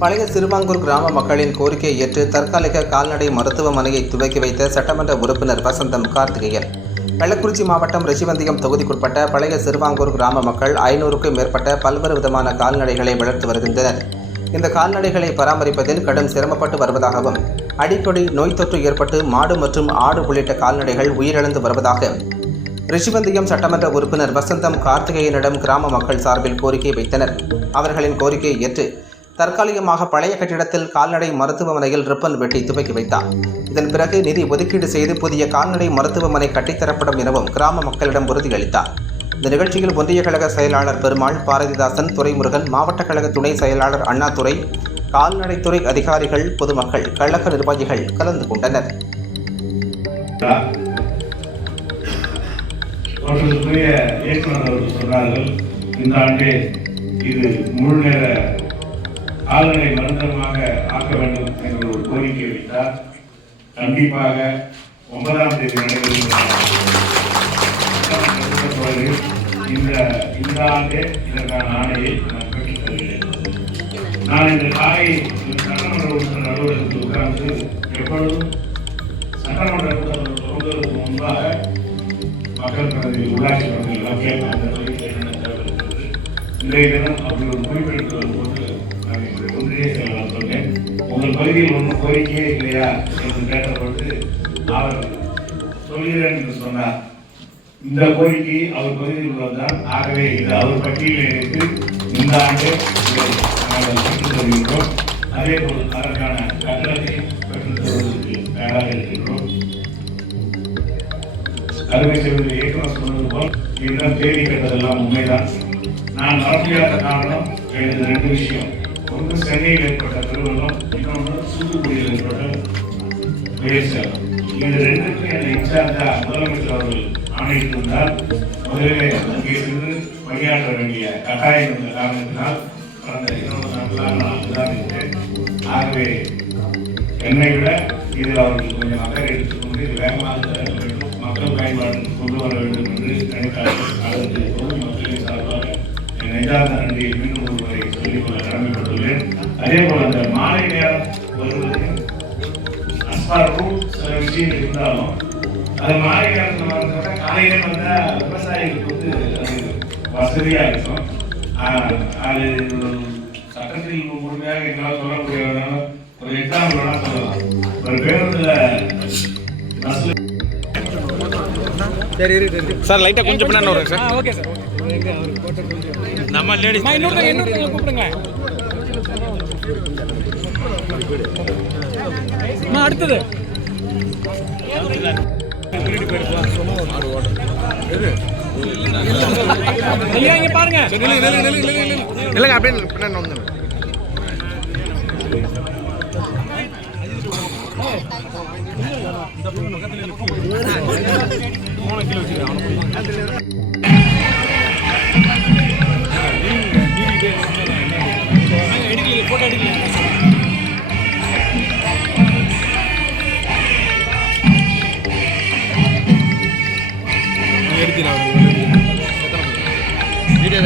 பழைய சிறுவாங்கூர் கிராம மக்களின் கோரிக்கையை ஏற்று தற்காலிக கால்நடை மருத்துவமனையை துவக்கி வைத்த சட்டமன்ற உறுப்பினர் வசந்தம் கார்த்திகேயன். கள்ளக்குறிச்சி மாவட்டம் ரிஷிவந்தியம் தொகுதிக்குட்பட்ட பழைய சிறுவாங்கூர் கிராம மக்கள் 500க்கும் மேற்பட்ட பல்வேறு விதமான கால்நடைகளை வளர்த்து வருகின்றனர். இந்த கால்நடைகளை பராமரிப்பதில் கடும் சிரமப்பட்டு வருவதாகவும், அடிக்கடி நோய் தொற்று ஏற்பட்டு மாடு மற்றும் ஆடு உள்ளிட்ட கால்நடைகள் உயிரிழந்து வருவதாக ரிஷிவந்தியம் சட்டமன்ற உறுப்பினர் வசந்தம் கார்த்திகேயனிடம் கிராம மக்கள் சார்பில் கோரிக்கை வைத்தனர். அவர்களின் கோரிக்கையை ஏற்று தற்காலிகமாக பழைய கட்டிடத்தில் கால்நடை மருத்துவமனையில் ரிப்பன் வெட்டி துவக்கி வைத்தார். இதன் பிறகு நிதி ஒதுக்கீடு செய்து புதிய கால்நடை மருத்துவமனை கட்டித்தரப்படும் எனவும் கிராம மக்களிடம் உறுதியளித்தார். இந்த நிகழ்ச்சியில் ஒன்றிய கழக செயலாளர் பெருமாள், பாரதிதாசன், துரைமுருகன், மாவட்ட கழக துணை செயலாளர் அண்ணாதுரை, கால்நடைத்துறை அதிகாரிகள், பொதுமக்கள், கழக நிர்வாகிகள் கலந்து கொண்டனர். இந்த ஆண்டு இது முழு நேர கால்நடை மருந்தகமாக ஆக்க வேண்டும் என்ற ஒரு கோரிக்கை வைத்தார். கண்டிப்பாக 9ஆம் தேதி நடைபெறுகின்ற இந்த ஆண்டே இதற்கான ஆணையை நான் பெற்றுத் தருகிறேன். நான் இந்த காலை சட்டமன்ற உறுப்பினர் அலுவலகத்தில் உட்கார்ந்து எப்பொழுதும் சட்டமன்ற கூட்டத்தில் தொடங்குவதற்கு முன்பாக மக்கள் பிரதிநிதிகள், உள்ளாட்சி பிரதிநிதிகள் கேட்க என்னென்ன தேவை இருக்கிறது. இன்றைய தினம் அப்படி ஒரு குறிப்பெடுத்து வரும்போது நான் என்னுடைய ஒன்றிய செயலாளர் சொன்னேன், உங்கள் பகுதியில் ஒன்றும் கோரிக்கையே இல்லையா என்று கேட்டபொழுது அவர் சொல்கிறேன் என்று சொன்னார். இந்த கோரிக்கை அவர் பகுதியில் உள்ளதுதான். ஆகவே இது அவர் பட்டியலில் இருந்து இந்த ஆண்டு நாங்கள் பெற்றுத் தருகின்றோம். அதே போல் அதற்கான கட்டணத்தை பெற்றுத் தருவதற்கு தயாராக இருக்கின்றோம். அறுவை செய்வது இயக்குனர் சொன்னது போல் இதெல்லாம் தேடி கேட்டதெல்லாம் உண்மைதான். நான் வர முடியாத காரணம் எனக்கு 2 விஷயம். ஒன்று சென்னையில் ஏற்பட்ட திருவள்ளம், இன்னொன்று தூத்துக்குடியில் ஏற்பட்ட புயல் சேதம். இந்த 2க்கும் என்னை இன்சார்ஜா முதலமைச்சர் அவர்கள் ஆணையிட்டிருந்தால் முதலிலே அங்கே இருந்து பணியாற்ற வேண்டிய கட்டாயம் என்ற காரணத்தினால் கடந்த 20 நாட்களாக நான் அங்குதான் இருக்கிறேன். ஆகவே என்னை விட இதில் அவர்கள் கொஞ்சம் அக்கறை எடுத்துக்கொண்டு இது வேகமாக வேண்டும், மக்கள் பயன்பாட்டுக்கு கொண்டு வர வேண்டும் என்று நினைத்தார்கள். அதற்கு தொகுதி மக்களின் சார்பாக என் நெஞ்சார்ந்த நன்றியை மீண்டும் ஒருவரை சொல்லிக்கொள்ள கடமைப்பட்டுள்ளேன். அதே போல் அந்த மாலை நேரம் வருவதையும் சில விஷயங்கள் இருந்தாலும் அது மாலை நேரத்தில் வந்தோட காலையில வந்தால் விவசாயிகளுக்கு அது வசதியாக இருக்கும். அது சட்டத்தில் முழுமையாக எங்களால் சொல்லக்கூடியவரான ஒரு எக்ஸாம்பிள் வேணா சொல்லலாம். ஒரு பேருந்துல பஸ்ல சார் லைட்டா கொஞ்சம் பின்னாடி வருங்க சார். Okay sir. நம்ம லேடிஸ் இன்னொருத்தங்க கூப்பிடுங்க. அடுத்தது இங்க பாருங்க. இல்லைங்க அப்படியே பின்னாடி வந்து போட்டோ எடுக்கல. வீடியோ